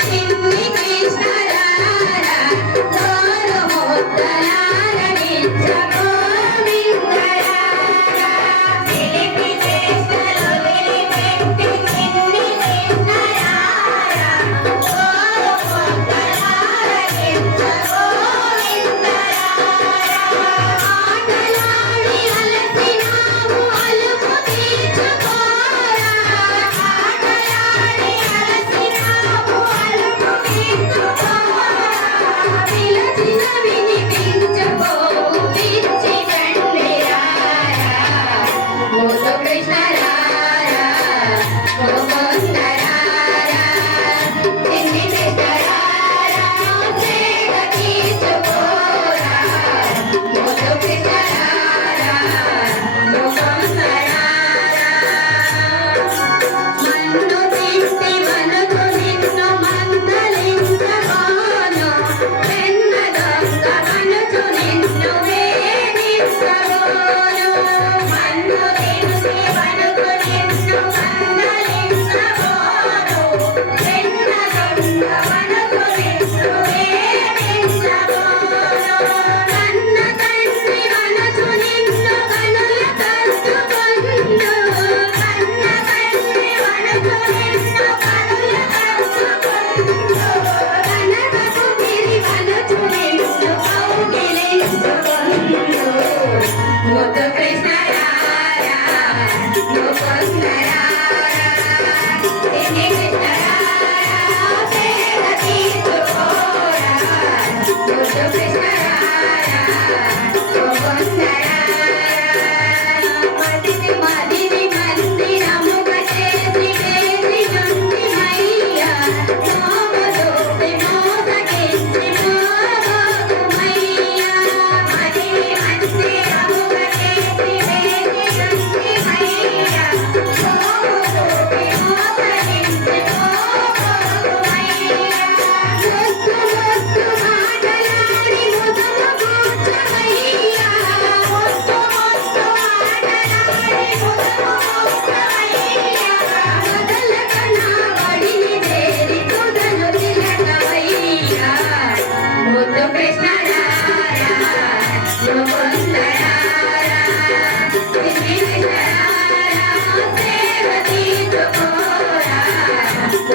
Krishna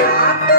Yeah.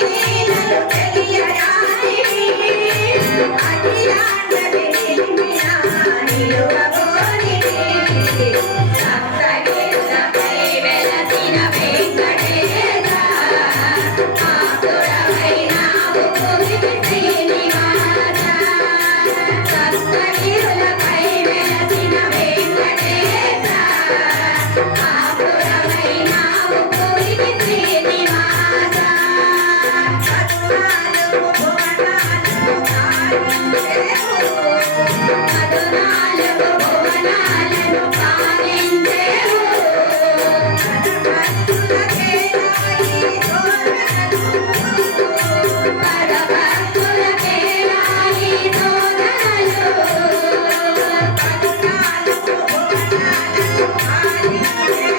Thank you. Música